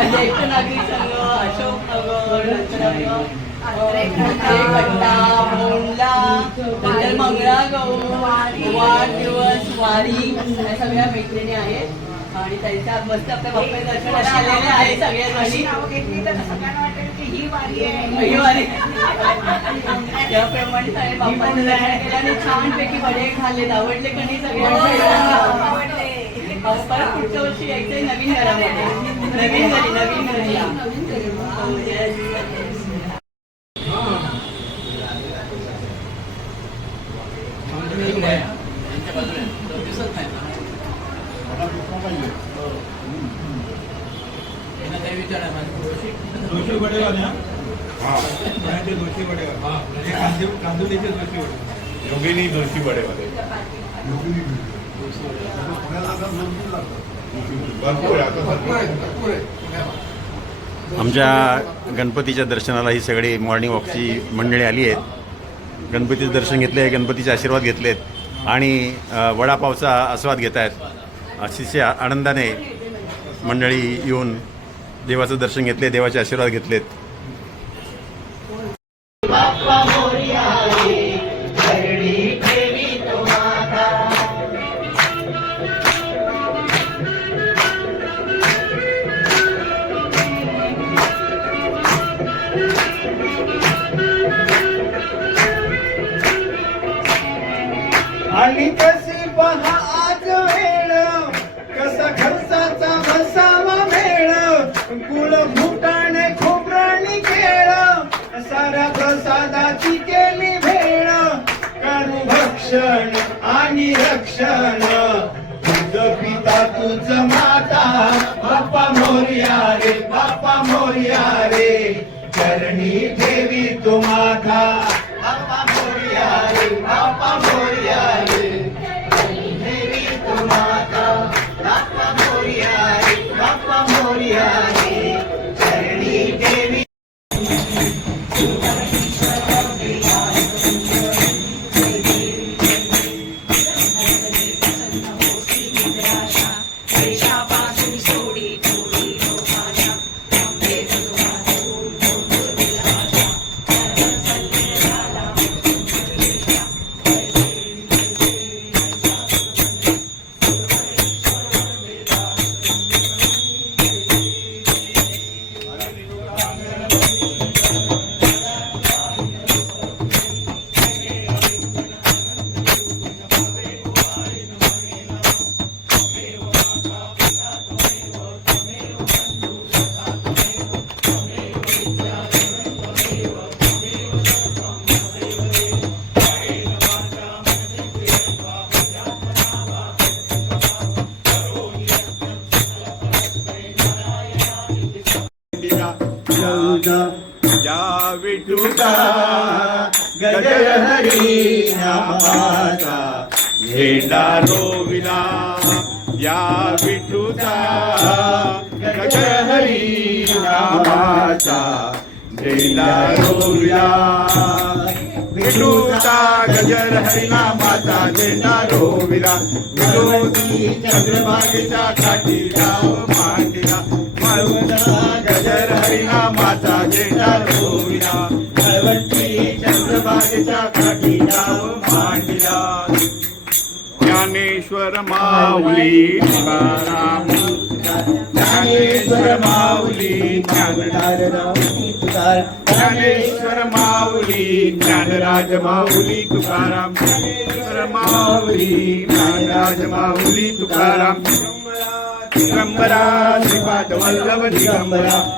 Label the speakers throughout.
Speaker 1: ज्येष्ठ नागरिक संघ अशोक नगर नंतर आपलं कट्टा मोंडला नंतर मंगळागौर वाढदिवस वारी या सगळ्या मैत्रिणी आहेत आणि त्यांच्या मस्त आपल्या बाप्पा दर्शनाला आलेल्या आहे सगळ्या जणी ही वारी त्याप्रमाणे सगळे बाप्पाचं दर्शन केलं आणि छानपैकी वडे खाल्ले आवडले का नाही सगळ्यांना परत पुढच्या वर्षी यायचंय नवीन घरामध्ये. नवीन घरी नवीन घरी. हो, yes.
Speaker 2: दोषी वडेवाले हा. पुण्याचे दोषी वडेवाले हे. कांदे- कांदुलीचे दोषी वडे.
Speaker 3: योगिनी आहे.
Speaker 4: आमच्या गणपतीच्या दर्शनाला ही सगळी मॉर्निंग वॉकची मंडळी आली आहेत. गणपतीचं दर्शन घेतले गणपतीचे आशीर्वाद घेतलेत आणि वडापावचा आस्वाद घेत आहेत अतिशय आनंदाने मंडळी येऊन देवाचं दर्शन घेतले देवाचे आशीर्वाद घेतलेत.
Speaker 5: बाप्पा
Speaker 3: या विठुता
Speaker 5: गजर हरी नामाचा
Speaker 3: झेंडा रोविला. या विठुता गजर हरी नामाचा झेंडा रोविला. विठुता गजर हरी नामाचा झेंडा रोविला. विठोती चंद्रभागेच्या काठी गाव मांडला माळवला गजर हरी नामाचा झेंडा रोविला कळवंती काठी मांडला. ज्ञानेश्वर माऊली तुकाराम. ज्ञानेश्वर माऊली ज्ञान ज्ञानेश्वर माऊली ज्ञानराज माऊली तुकाराम. ज्ञानेश्वर माऊली ज्ञानराज माऊली तुकाराम. दिगंबरा श्रीपाद वल्लभ दिगंबरा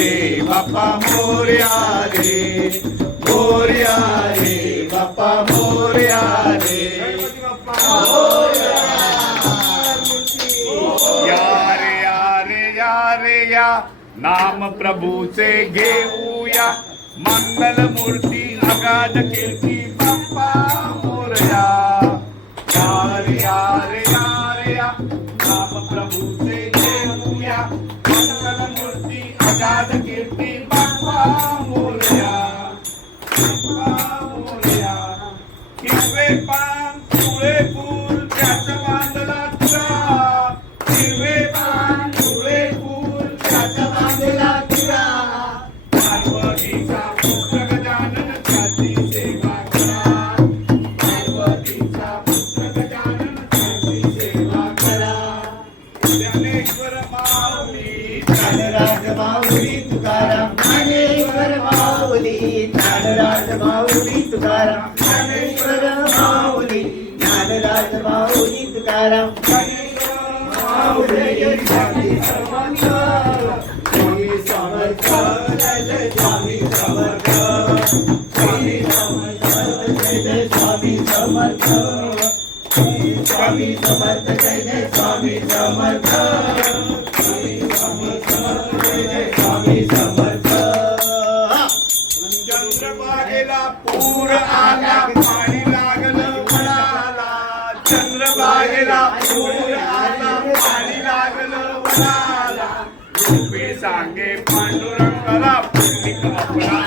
Speaker 3: रे बापा मोर्या रे मोर्या रे बापा मोरया रे यारे यारे यारे या. नाम प्रभूचे घेऊया. मंगल मूर्ती अगाध कीर्ती बाप्पा मोर्या. यारे यारे यारे या. नाम प्रभूचे माऊली
Speaker 5: ज्ञानराज तुकाराम ज्ञानेश्वर माऊली ज्ञानराज माऊली तुकाराम माऊली समर्थ स्वामी समर्थ स्वामी समर्थ स्वामी समर्थ जय जय स्वामी समर्थ स्वामी समर्थ
Speaker 3: चंद्रबाहेला पूर आला पाणी लागलं वडाला. चंद्रबाहेला पूर आला पाणी सांगे पांडुरंगाला पुण्य कपडा